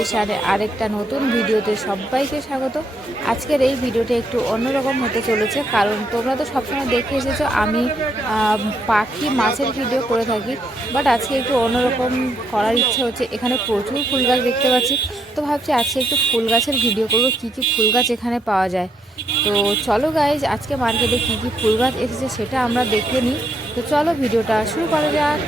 ক্রিয়েশনের আরেকটা নতুন ভিডিওতে সবাইকে স্বাগত। আজকের এই ভিডিওটা একটু অন্যরকম হতে চলেছে, কারণ তোমরা তো সবসময় দেখে এসেছো আমি পাখি মাছের ভিডিও করে থাকি, বাট আজকে একটু অন্যরকম করার ইচ্ছে হচ্ছে। এখানে প্রচুর ফুল গাছ দেখতে পাচ্ছি, তো ভাবছি আজকে একটু ফুল গাছের ভিডিও করবো, কী কী ফুল গাছ এখানে পাওয়া যায়। তো চলো গাইজ, আজকে মার্কেটে কী কী ফুল গাছ এসেছে সেটা আমরা দেখে নিই। তো চলো ভিডিওটা শুরু করা যাক।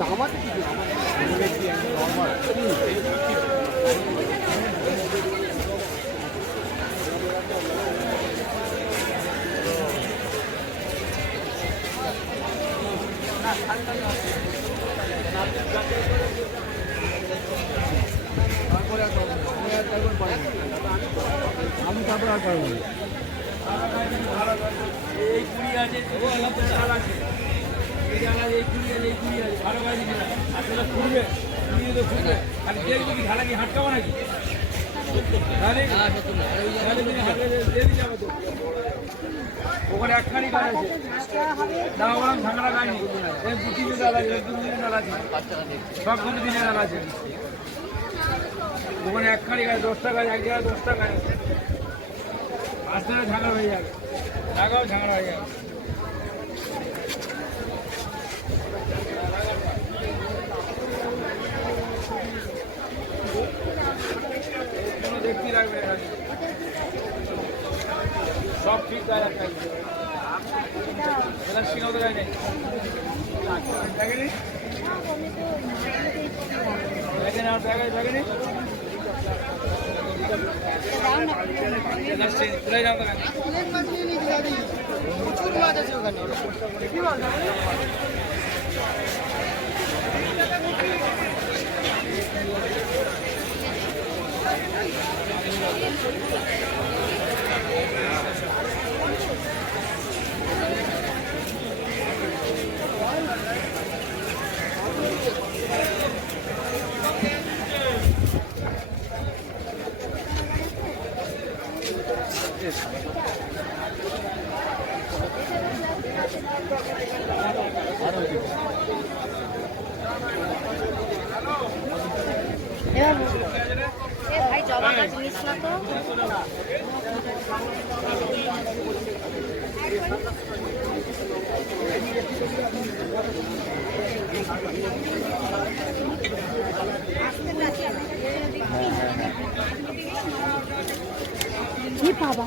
দাম আছে কিছু আমার আমি তারপর আর পারবো না। এই কুড়ি আছে, এই কুড়ি আছে, ভালো গাড়ি আসলে ফুটবে, তো ফুটবে। আর দেখবো কি ঢালা কি হাটকাবো নাকি? ওখানে একখানি গাছ আছে, না ওরকম ঝামেলা গাছ নেই। দু তিন ডাল আছে, সব দুটো দিনের ডাল আছে। ওখানে একখানি গাছ, 10 টাকা, এক জায়গায় 10 টাকা আছে। আস্তে আস্তে ঝামেলা হয়ে যাবে, লাগাও ঝামেলা হয়ে যাবে। দেখতে রাখবে, সব ঠিক গাছ আছে। সিংহ তো গাছ নেই, দেখেনি দেখেনি প্রচুর মাছ আছে ওখানে। ভাই জবা গাছ নিস না তো। কি বাবা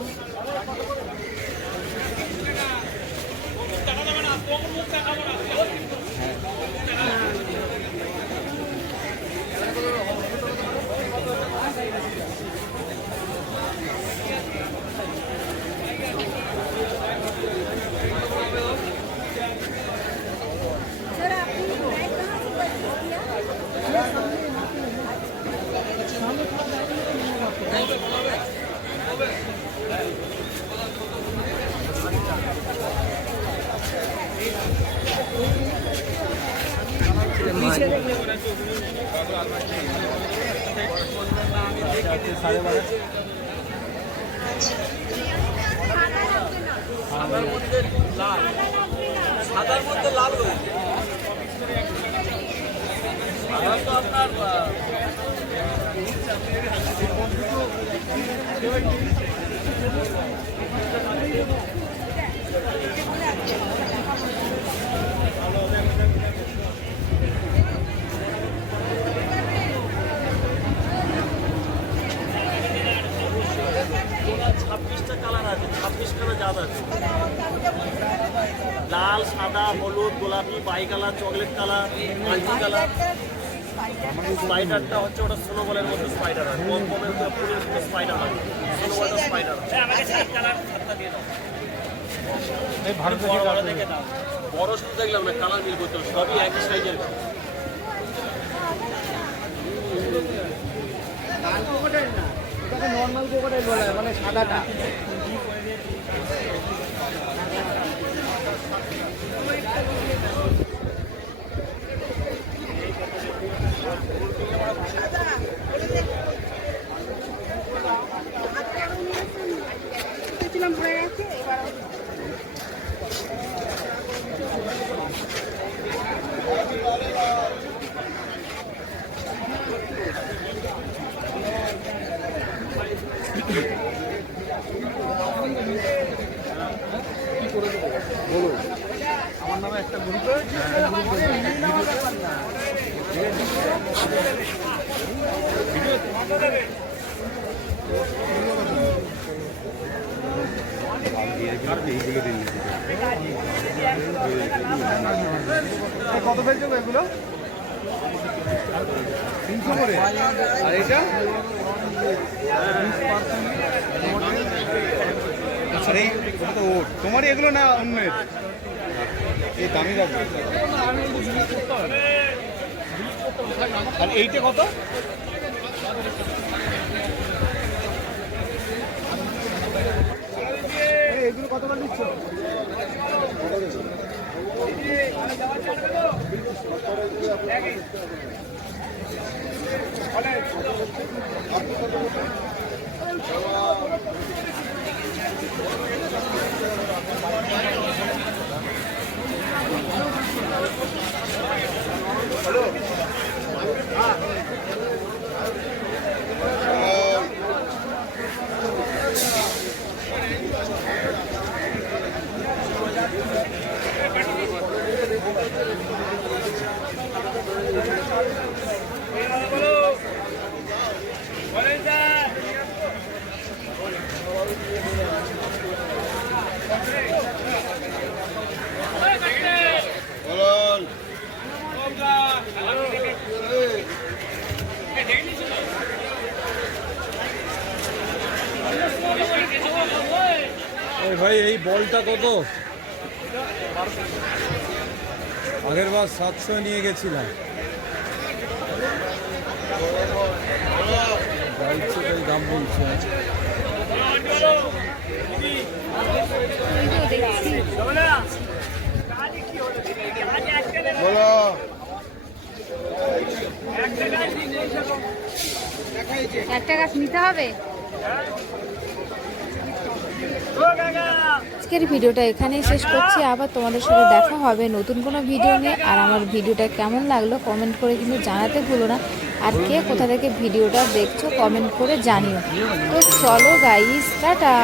সাদার মধ্যে লাল হয়েছে আপনার লাল, সাদা, হলুদ, গোলাপি, bi colour, chocolate colour, multi colour. স্পাইডারটা হচ্ছে ওটা সোলো বলের মধ্যে স্পাইডার হয়, কম কমের ফুলের মধ্যে স্পাইডার হয়, সোলো বলের স্পাইডার হয়। বড় শুধু দেখলাম না, কালার মিল করতে সবই একই সাইজের। নর্মাল কোকোডাইল বলা হয়, মানে সাদাটা। আমার নামে একটা গ্রুপ কত পেয়েছো এগুলো 300 করে আর এটা আচ্ছা এই ওটা তো ওর তোমারই এগুলো না অন্যের এই দামি রাখবে আর এইটা কত এগুলো কত করে দিচ্ছ ভাই এই বলটা কত? আগের বার 700 নিয়ে গেছিলাম। দাম বলছে একটা গাছ নিতে হবে। আজকের ভিডিওটা এখানেই শেষ করছি। আবার তোমাদের সাথে দেখা হবে নতুন কোনো ভিডিও নিয়ে। আর আমার ভিডিওটা কেমন লাগলো কমেন্ট করে কিন্তু জানাতে ভুলো না। আর কে কোথা থেকে ভিডিওটা দেখছো কমেন্ট করে জানিও। তো চলো গাইস, টাটা।